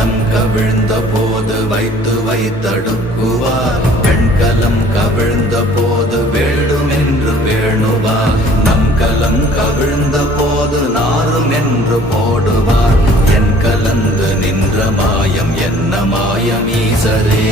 கலம் கவிழ்ந்த போது வைத்து வைத்தடுக்குவார் பெண்கலம் கவிழ்ந்த போது வேண்டுமென்று வேணுவார் நம் கலம் கவிழ்ந்த போது நாரும் என்று போடுவார் என் கலந்து நின்ற மாயம் என்ன மாயம் ஈசரே.